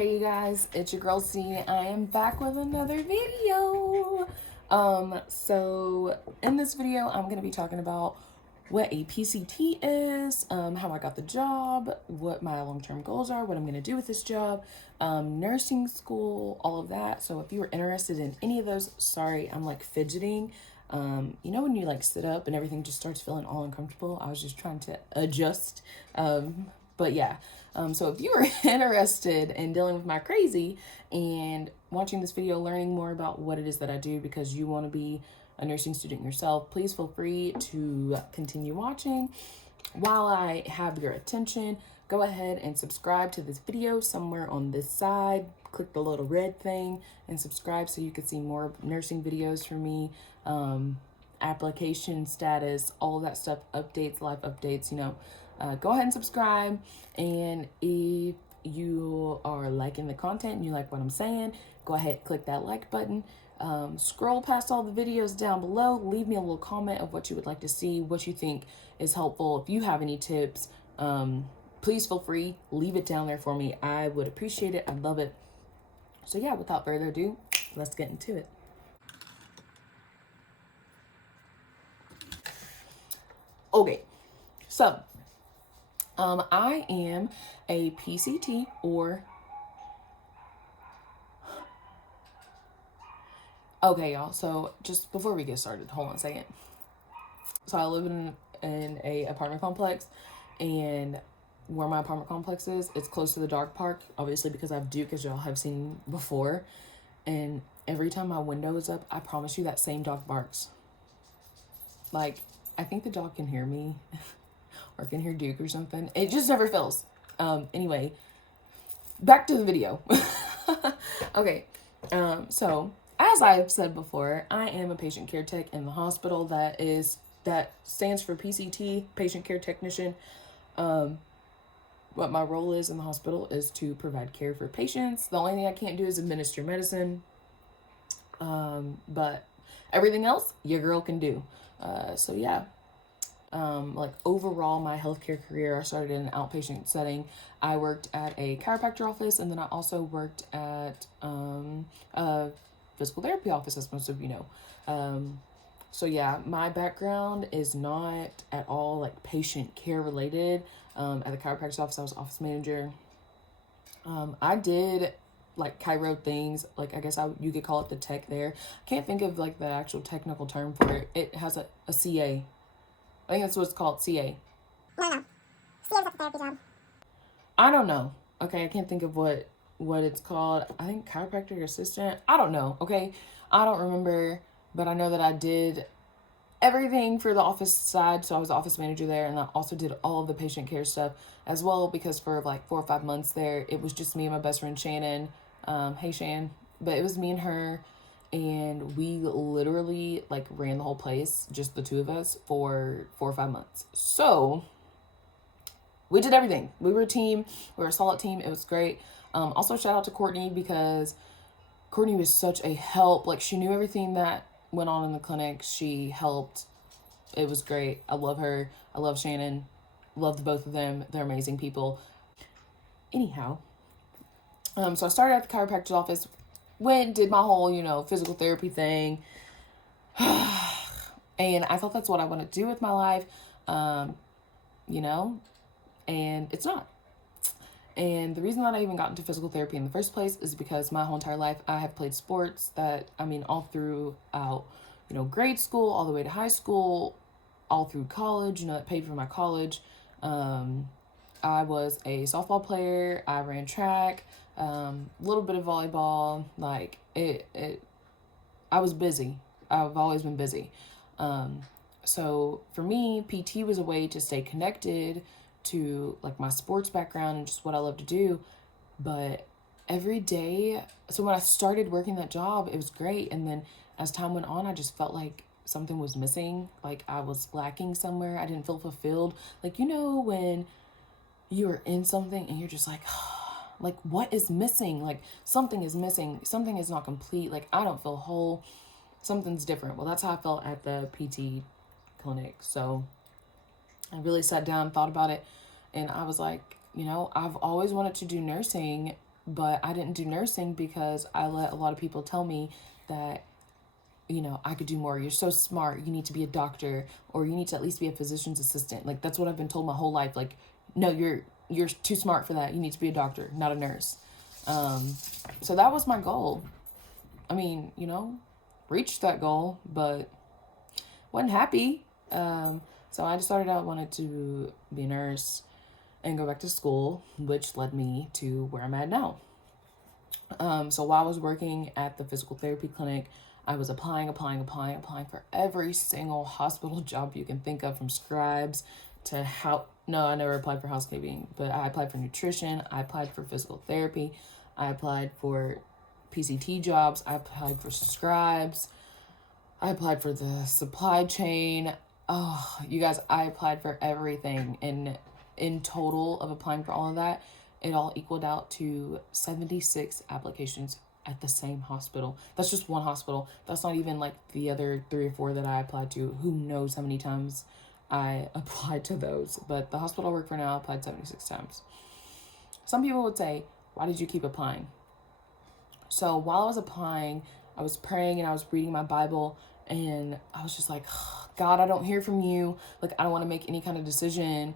Hey you guys, it's your girl C. I am back with another video. So in this video, I'm going to be talking about what a PCT is, how I got the job, what my long-term goals are, what I'm going to do with this job, nursing school, all of that. So if you were interested in any of those, sorry, I'm like fidgeting. You know when you like sit up and everything just starts feeling all uncomfortable? I was just trying to adjust. But yeah, so if you are interested in dealing with my crazy and watching this video, learning more about what it is that I do because you want to be a nursing student yourself, please feel free to continue watching. While I have your attention, go ahead and subscribe to this video somewhere on this side. Click the little red thing and subscribe so you can see more nursing videos from me, application status, all of that stuff, updates, live updates, go ahead and subscribe. And if you are liking the content and you like what I'm saying, go ahead, click that like button. Scroll past all the videos down below, leave me a little comment of what you would like to see, what you think is helpful. If you have any tips, please feel free, leave it down there for me. I would appreciate it. I'd love it. So yeah, without further ado, let's get into it. Okay, so I am a PCT or okay, y'all. So just before we get started, hold on a second. So I live in a apartment complex, and where my apartment complex is, it's close to the dog park, obviously because I have Duke, as y'all have seen before. And every time my window is up, I promise you that same dog barks. Like, I think the dog can hear me or can hear Duke or something. It just never fails. Anyway, back to the video. Okay, so as I've said before, I am a patient care tech in the hospital. That stands for PCT, patient care technician. What my role is in the hospital is to provide care for patients. The only thing I can't do is administer medicine. But everything else, your girl can do. So yeah. Like overall, my healthcare career, I started in an outpatient setting. I worked at a chiropractor office, and then I also worked at a physical therapy office, as most of you know. So yeah, my background is not at all like patient care related. At the chiropractor's office, I was office manager. I did like chiro things, like I guess you could call it the tech there. I can't think of like the actual technical term for it. It has a CA. I think that's what it's called, CA. No. CA was like a therapy job. I don't know. Okay, I can't think of what it's called. I think chiropractic assistant. I don't know. Okay, I don't remember, but I know that I did everything for the office side. So I was the office manager there, and I also did all of the patient care stuff as well, because for like 4 or 5 months there, it was just me and my best friend Shannon. Hey Shan, but it was me and her. And we literally like ran the whole place, just the two of us, for 4 or 5 months. So we did everything. We were a team. We were a solid team. It was great. Also shout out to Courtney, because Courtney was such a help. Like, she knew everything that went on in the clinic. She helped. It was great. I love her. I love Shannon. Love the both of them. They're amazing people. Anyhow, so I started at the chiropractor's office. Went, did my whole, physical therapy thing. And I thought that's what I want to do with my life, and it's not. And the reason that I even got into physical therapy in the first place is because my whole entire life I have played sports all throughout, grade school, all the way to high school, all through college, that paid for my college. I was a softball player. I ran track, a little bit of volleyball. Like I was busy. I've always been busy. So for me, PT was a way to stay connected to like my sports background and just what I love to do. But every day, so when I started working that job, it was great. And then as time went on, I just felt like something was missing. Like I was lacking somewhere. I didn't feel fulfilled. Like, when you're in something and you're just like, like, what is missing? Like, something is missing. Something is not complete. Like, I don't feel whole. Something's different. Well, that's how I felt at the PT clinic. So I really sat down, thought about it, and I was like, I've always wanted to do nursing, But I didn't do nursing because I let a lot of people tell me that, you know, I could do more. You're so smart. You need to be a doctor, or you need to at least be a physician's assistant. Like, that's what I've been told my whole life. Like, no, you're too smart for that. You need to be a doctor, not a nurse. So that was my goal. I mean, you know, reached that goal, but wasn't happy. So I decided I wanted to be a nurse and go back to school, which led me to where I'm at now. So while I was working at the physical therapy clinic, I was applying for every single hospital job you can think of, from scribes to no, I never applied for housekeeping, but I applied for nutrition, I applied for physical therapy, I applied for PCT jobs, I applied for scribes, I applied for the supply chain. Oh, you guys, I applied for everything. And in total of applying for all of that, it all equaled out to 76 applications at the same hospital. That's just one hospital. That's not even like the other 3 or 4 that I applied to. Who knows how many times I applied to those. But the hospital I work for now, I applied 76 times. Some people would say, why did you keep applying? So while I was applying, I was praying and I was reading my Bible, and I was just like, God, I don't hear from you. Like, I don't want to make any kind of decision,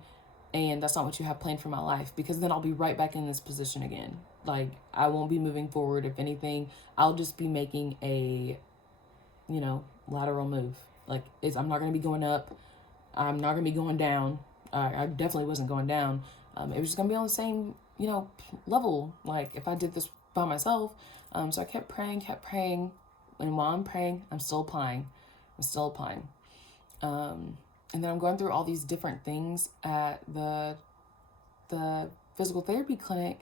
and that's not what you have planned for my life, because then I'll be right back in this position again. Like, I won't be moving forward. If anything, I'll just be making a, you know, lateral move. Like, I'm not going to be going up. I'm not going to be going down. I definitely wasn't going down. It was just going to be on the same, you know, level. Like, if I did this by myself. So I kept praying. And while I'm praying, I'm still applying. And then I'm going through all these different things at the physical therapy clinic.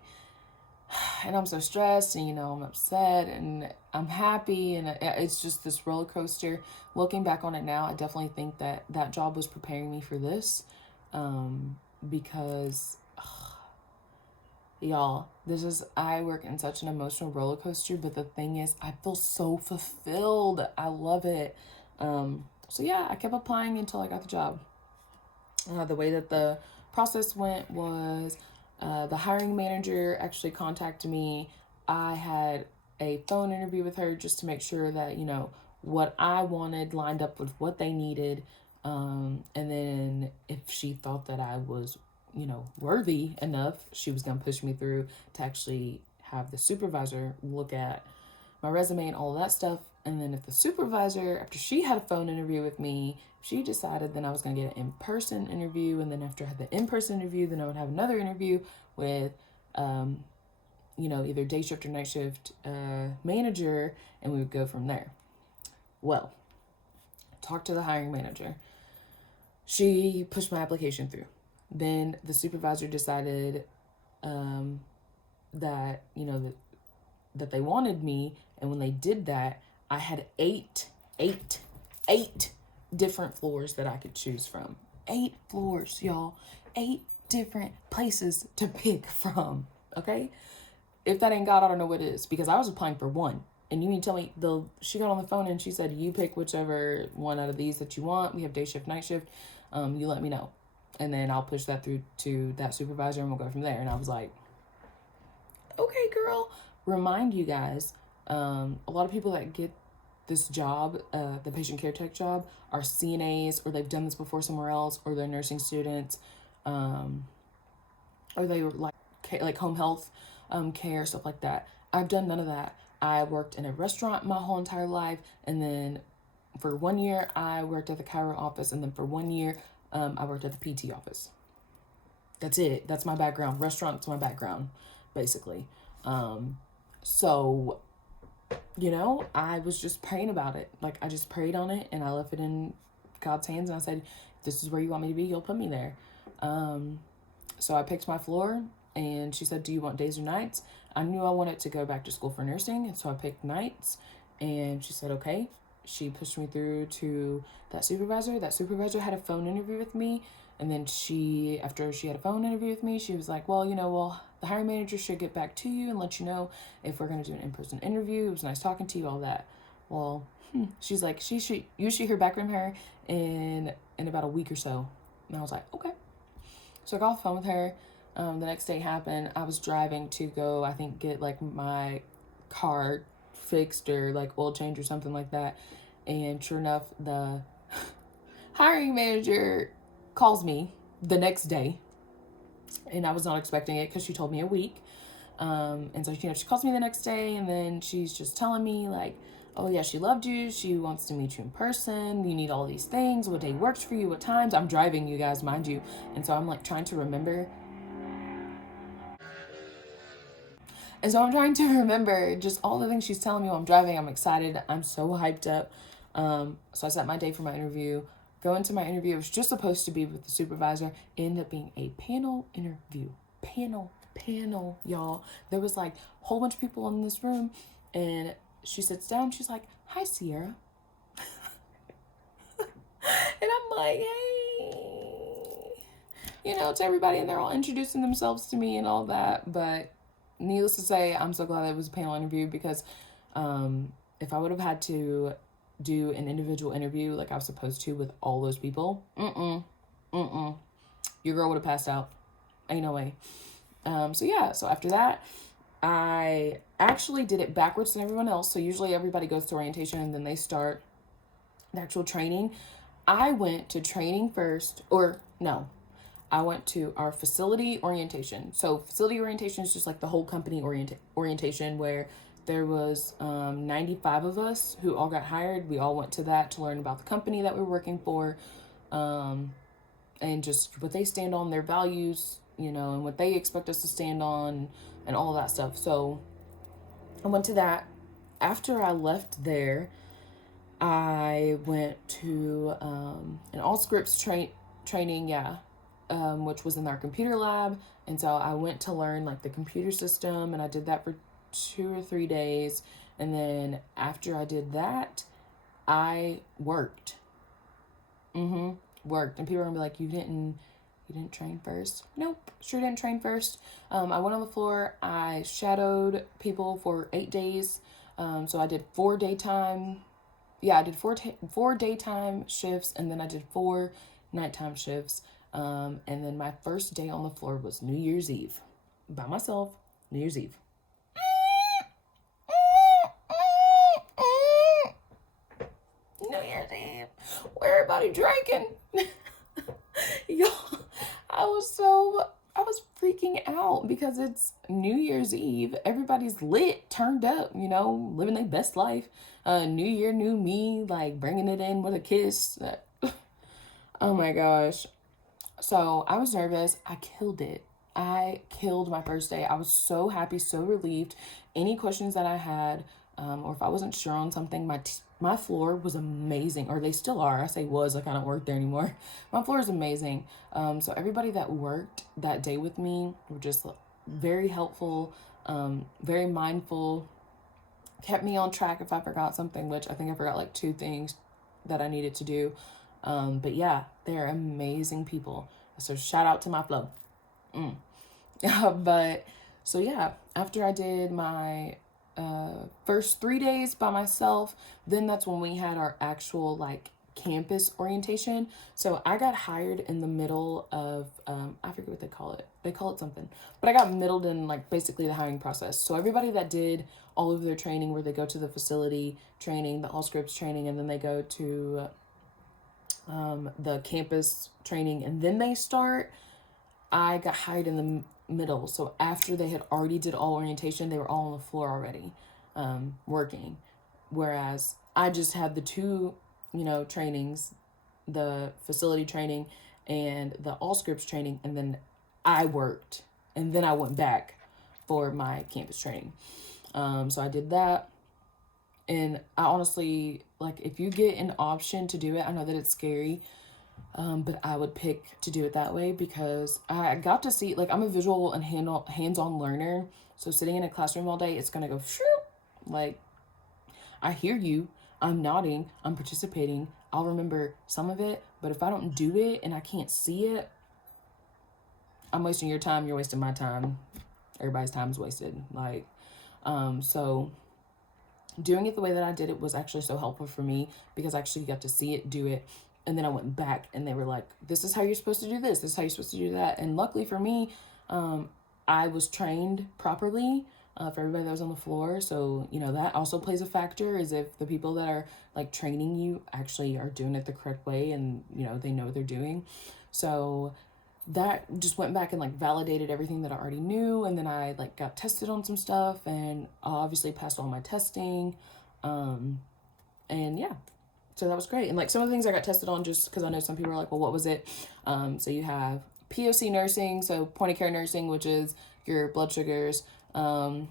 And I'm so stressed, and, you know, I'm upset, and I'm happy, and it's just this roller coaster. Looking back on it now, I definitely think that job was preparing me for this, because, y'all, I work in such an emotional roller coaster, but the thing is, I feel so fulfilled. I love it. So yeah, I kept applying until I got the job. The way that the process went was, the hiring manager actually contacted me. I had a phone interview with her just to make sure that, you know, what I wanted lined up with what they needed. And then if she thought that I was, you know, worthy enough, she was going to push me through to actually have the supervisor look at my resume and all of that stuff. And then if the supervisor, after she had a phone interview with me, she decided then I was going to get an in-person interview. And then after I had the in-person interview, then I would have another interview with, you know, either day shift or night shift manager, and we would go from there. Well, talked to the hiring manager. She pushed my application through. Then the supervisor decided that, you know, that they wanted me. And when they did that, I had eight different floors that I could choose from. 8 floors, y'all. 8 different places to pick from, okay? If that ain't God, I don't know what is, because I was applying for one. And you mean tell me, she got on the phone and she said, you pick whichever one out of these that you want. We have day shift, night shift. You let me know. And then I'll push that through to that supervisor and we'll go from there. And I was like, okay, girl. Remind you guys, a lot of people that get this job, the patient care tech job, are CNAs, or they've done this before somewhere else, or they're nursing students, or they were like home health care, stuff like that. I've done none of that. I worked in a restaurant my whole entire life, and then for 1 year I worked at the chiro office, and then for 1 year I worked at the PT office. That's it. That's my background. Restaurant's my background, basically. So, you know, I was just praying about it. Like, I just prayed on it, and I left it in God's hands, and I said, this is where you want me to be, you'll put me there. So I picked my floor, and she said, do you want days or nights? I knew I wanted to go back to school for nursing, and so I picked nights, and she said, okay. She pushed me through to that supervisor. That supervisor had a phone interview with me, and then after she had a phone interview with me, she was like, well, you know, the hiring manager should get back to you and let you know if we're going to do an in-person interview. It was nice talking to you, all that. Well, she's like, you should hear back from her in about a week or so. And I was like, okay. So I got off the phone with her. The next day happened. I was driving to go, I think, get like my car fixed or like oil change or something like that. And sure enough, the hiring manager calls me the next day, and I was not expecting it because she told me a week. And so, she calls me the next day, and then she's just telling me like, oh yeah, she loved you. She wants to meet you in person. You need all these things. What day works for you? What times? I'm driving, you guys, mind you. And so I'm like trying to remember. And so I'm trying to remember just all the things she's telling me while I'm driving. I'm excited. I'm so hyped up. So I set my day for my interview. Go into my interview. It was just supposed to be with the supervisor. It ended up being a panel interview. Panel, y'all. There was like a whole bunch of people in this room. And she sits down. She's like, hi, Sierra. And I'm like, hey. To everybody. And they're all introducing themselves to me and all that. But needless to say, I'm so glad it was a panel interview because if I would have had to do an individual interview like I was supposed to with all those people, your girl would have passed out. Ain't no way. So after that, I actually did it backwards than everyone else. So usually everybody goes to orientation and then they start the actual training. I went to training first, or no, I went to our facility orientation. So facility orientation is just like the whole company orientation where there was 95 of us who all got hired. We all went to that to learn about the company that we were working for, and just what they stand on, their values, and what they expect us to stand on and all of that stuff. So I went to that. After I left there, I went to an all scripts training, which was in our computer lab. And so I went to learn like the computer system, and I did that for 2 or 3 days. And then after I did that, I worked. Worked. And people are gonna be like, you didn't train first? Nope, sure didn't train first. I went on the floor. I shadowed people for 8 days. So I did 4 daytime. Yeah, I did four daytime shifts, and then I did 4 nighttime shifts. And then my first day on the floor was New Year's Eve. By myself, New Year's Eve. New Year's Eve. Where everybody drinking? Yo, I was freaking out because it's New Year's Eve. Everybody's lit, turned up, living their best life. New year, new me, like bringing it in with a kiss. Oh my gosh. So I was nervous. I killed it. I killed my first day. I was so happy, so relieved. Any questions that I had, or if I wasn't sure on something, my floor was amazing, or they still are. I say was, like I don't work there anymore. My floor is amazing. So everybody that worked that day with me were just very helpful, very mindful, kept me on track if I forgot something, which I think I forgot like 2 things that I needed to do. But yeah, they're amazing people. So shout out to my flow. But so yeah, after I did my first 3 days by myself, then that's when we had our actual like campus orientation. So I got hired in the middle of I forget what they call it. They call it something. But I got middled in like basically the hiring process. So everybody that did all of their training, where they go to the facility training, the all scripts training, and then they go to the campus training, and then they start, I got hired in the middle. So after they had already did all orientation, they were all on the floor already, working. Whereas I just had the 2, trainings, the facility training and the all scripts training. And then I worked, and then I went back for my campus training. So I did that. And I honestly, like, if you get an option to do it, I know that it's scary, but I would pick to do it that way because I got to see, like, I'm a visual and hands-on learner. So sitting in a classroom all day, it's going to go, shoo, like, I hear you, I'm nodding, I'm participating, I'll remember some of it, but if I don't do it and I can't see it, I'm wasting your time, you're wasting my time, everybody's time is wasted. Like, so doing it the way that I did it was actually so helpful for me because I actually got to see it, do it, and then I went back and they were like, this is how you're supposed to do this is how you're supposed to do that. And luckily for me, I was trained properly for everybody that was on the floor. So, that also plays a factor, is if the people that are like training you actually are doing it the correct way and, they know what they're doing. So that just went back and like validated everything that I already knew. And then I like got tested on some stuff and obviously passed all my testing. And yeah, so that was great. And like some of the things I got tested on, just because I know some people are like, well, what was it? So you have POC nursing, so point of care nursing, which is your blood sugars. I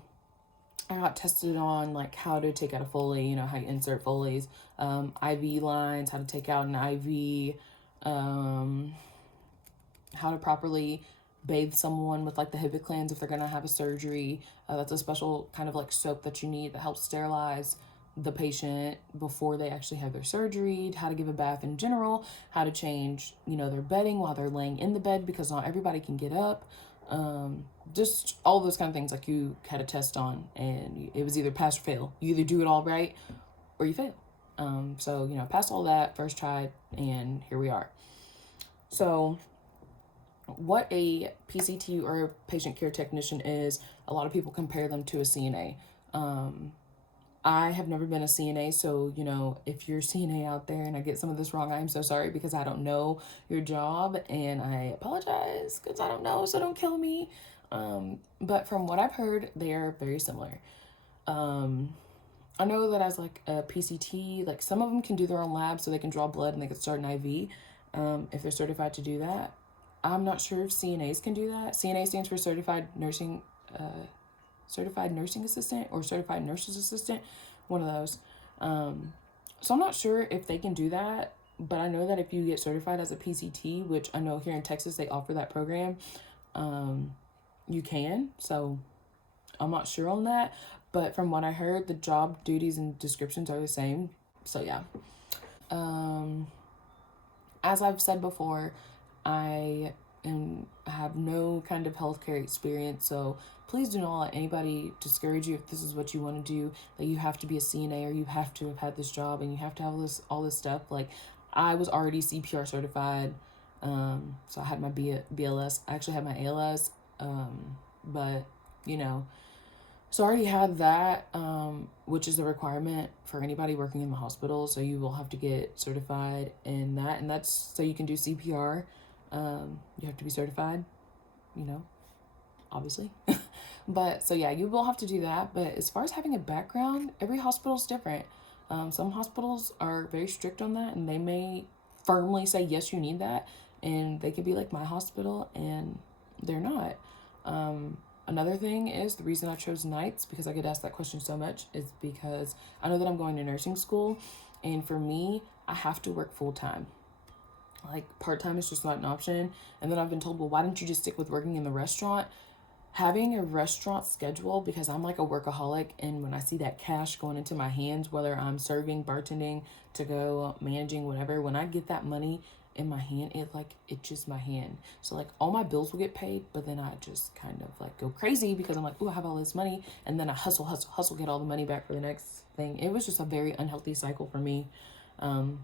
got tested on like how to take out a Foley, how you insert Foleys, IV lines, how to take out an IV, how to properly bathe someone with like the HYDROJUG cleanse if they're gonna have a surgery. That's a special kind of like soap that you need that helps sterilize the patient before they actually have their surgery. How to give a bath in general, how to change their bedding while they're laying in the bed, because not everybody can get up. Just all those kind of things like you had a test on, and it was either pass or fail. You either do it all right or you fail. So passed all that first try, and here we are. So what a PCT or a patient care technician is, a lot of people compare them to a CNA. I have never been a CNA, so, if you're a CNA out there and I get some of this wrong, I'm so sorry, because I don't know your job, and I apologize because I don't know, so don't kill me. But from what I've heard, they are very similar. I know that as like a PCT, like some of them can do their own lab, so they can draw blood and they can start an IV, if they're certified to do that. I'm not sure if CNAs can do that. CNA stands for certified nursing assistant or certified nurse's assistant, one of those. So I'm not sure if they can do that, but I know that if you get certified as a PCT, which I know here in Texas they offer that program, you can. So I'm not sure on that, but from what I heard, the job duties and descriptions are the same. So yeah. As I've said before, I have no kind of healthcare experience, so please do not let anybody discourage you if this is what you want to do, that you have to be a CNA or you have to have had this job and you have to have all this stuff. Like, I was already CPR certified, so I had my BLS. I actually had my ALS, but so I already had that, which is a requirement for anybody working in the hospital. So you will have to get certified in that, and that's so you can do CPR. You have to be certified, obviously. But so yeah, you will have to do that. But as far as having a background, every hospital is different. Some hospitals are very strict on that, and they may firmly say, yes, you need that. And they could be like my hospital, and they're not. Another thing is, the reason I chose nights, because I get asked that question so much, is because I know that I'm going to nursing school, and for me, I have to work full time. Like, part-time is just not an option. And then I've been told, well, why don't you just stick with working in the restaurant? Having a restaurant schedule, because I'm like a workaholic, and when I see that cash going into my hands, whether I'm serving, bartending, to go managing, whatever, when I get that money in my hand, it itches my hand. So like all my bills will get paid, but then I just kind of like go crazy because I'm like, oh, I have all this money, and then I hustle, get all the money back for the next thing. It was just a very unhealthy cycle for me.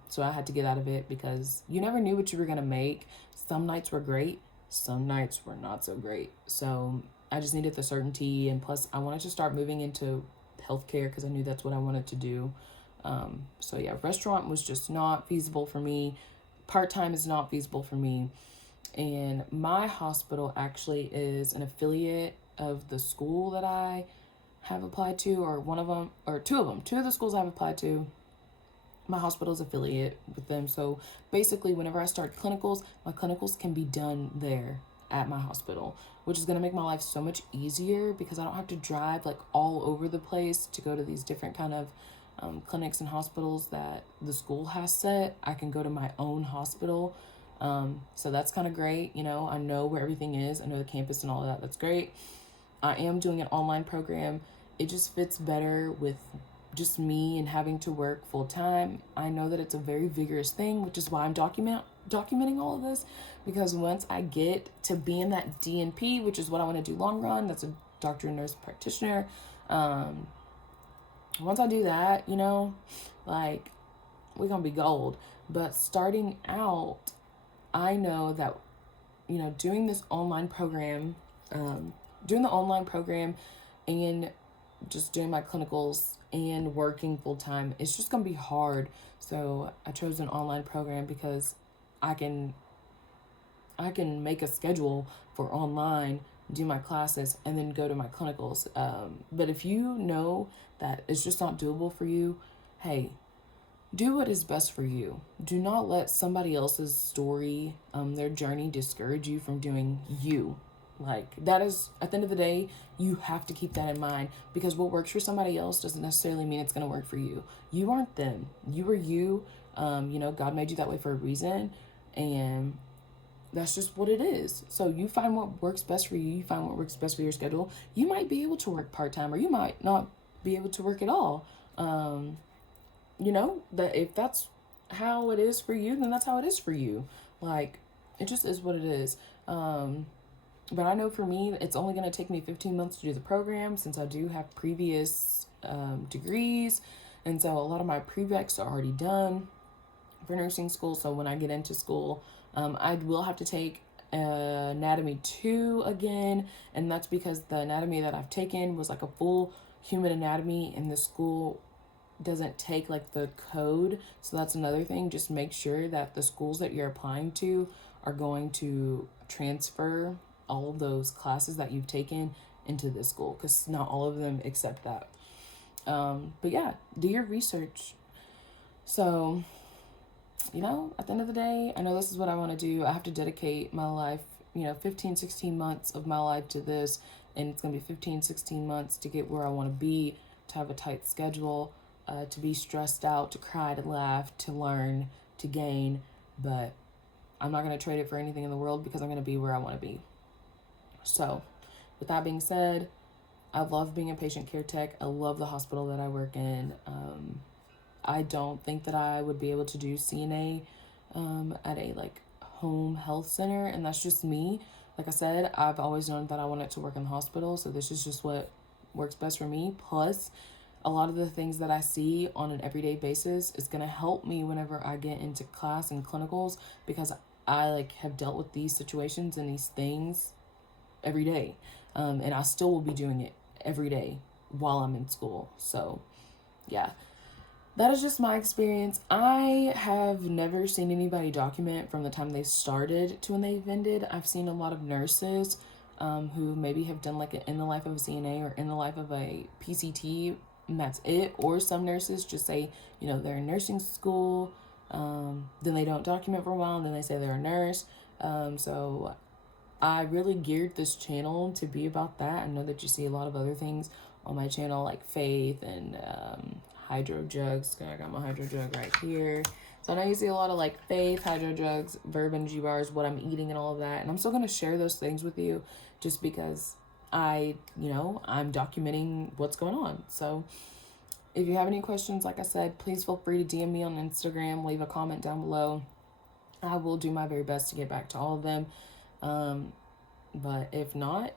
So I had to get out of it, because you never knew what you were gonna make. Some nights were great, some nights were not so great. So I just needed the certainty, and plus I wanted to start moving into healthcare because I knew that's what I wanted to do. So yeah, restaurant was just not feasible for me. Part-time is not feasible for me. And my hospital actually is an affiliate of the school that I have applied to, or one of them, or two of them. Two of the schools I've applied to, my hospital's affiliate with them. So basically, whenever I start clinicals, my clinicals can be done there at my hospital, which is going to make my life so much easier, because I don't have to drive like all over the place to go to these different kind of clinics and hospitals that the school has set. I can go to my own hospital. So that's kind of great. I know where everything is. I know the campus and all of that. That's great. I am doing an online program. It just fits better with just me and having to work full time. I know that it's a very vigorous thing, which is why I'm documenting all of this, because once I get to be in that DNP, which is what I want to do long run, that's a doctor and nurse practitioner. Once I do that, like, we're gonna be gold. But starting out, I know that doing this online program doing the online program and just doing my clinicals and working full time, it's just gonna be hard. So I chose an online program because I can make a schedule for online, do my classes, and then go to my clinicals. But if you know that it's just not doable for you, hey, do what is best for you. Do not let somebody else's story, their journey, discourage you from doing you. Like, that is, at the end of the day, you have to keep that in mind, because what works for somebody else doesn't necessarily mean it's going to work for you. You aren't them. You are you. God made you that way for a reason, and that's just what it is. So you find what works best for you. You find what works best for your schedule. You might be able to work part-time, or you might not be able to work at all. That if that's how it is for you, then that's how it is for you. Like, it just is what it is. But I know for me, it's only going to take me 15 months to do the program, since I do have previous degrees. And so a lot of my prereqs are already done for nursing school. So when I get into school, I will have to take anatomy 2 again. And that's because the anatomy that I've taken was like a full human anatomy, and the school doesn't take like the code. So that's another thing. Just make sure that the schools that you're applying to are going to transfer all of those classes that you've taken into this school, because not all of them accept that. But yeah, do your research. So, at the end of the day, I know this is what I want to do. I have to dedicate my life, 15, 16 months of my life to this, and it's going to be 15, 16 months to get where I want to be, to have a tight schedule, to be stressed out, to cry, to laugh, to learn, to gain. But I'm not going to trade it for anything in the world, because I'm going to be where I want to be. So, with that being said, I love being a patient care tech. I love the hospital that I work in. I don't think that I would be able to do CNA at a home health center, and that's just me. Like I said, I've always known that I wanted to work in the hospital, so this is just what works best for me. Plus, a lot of the things that I see on an everyday basis is going to help me whenever I get into class and clinicals, because I have dealt with these situations and these things every day. And I still will be doing it every day while I'm in school. So yeah, that is just my experience. I have never seen anybody document from the time they started to when they've ended. I've seen a lot of nurses who maybe have done in the life of a CNA or in the life of a PCT, and that's it. Or some nurses just say, they're in nursing school, then they don't document for a while, and then they say they're a nurse. So I really geared this channel to be about that. I know that you see a lot of other things on my channel, like faith and HYDROJUGs. I got my HYDROJUG right here. So I know you see a lot of faith, HYDROJUGs, Verb Energy bars, what I'm eating and all of that. And I'm still going to share those things with you, just because I'm documenting what's going on. So if you have any questions, like I said, please feel free to DM me on Instagram, leave a comment down below. I will do my very best to get back to all of them. But if not,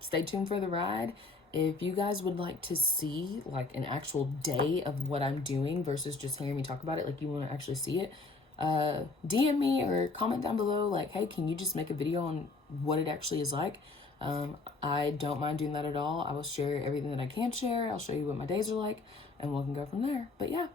stay tuned for the ride. If you guys would like to see an actual day of what I'm doing versus just hearing me talk about it, you want to actually see it, DM me or comment down below, hey, can you just make a video on what it actually is like? I don't mind doing that at all. I will share everything that I can share. I'll show you what my days are like, and we can go from there. But yeah,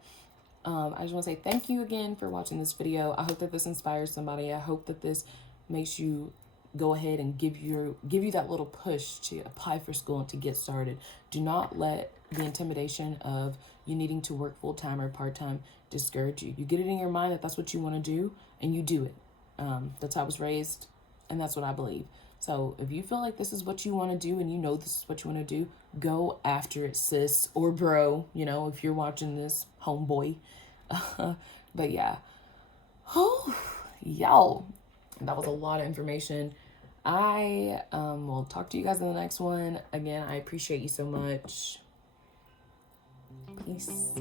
I just want to say thank you again for watching this video. I hope that this inspires somebody. I hope that this makes you go ahead and give you that little push to apply for school and to get started. Do not let the intimidation of you needing to work full-time or part-time discourage you. You get it in your mind that that's what you want to do, and you do it. That's how I was raised, and that's what I believe. So if you feel like this is what you want to do, and this is what you want to do, go after it, sis or bro, if you're watching this, homeboy. But yeah. Oh, y'all. That was a lot of information. I will talk to you guys in the next one. Again, I appreciate you so much. Peace.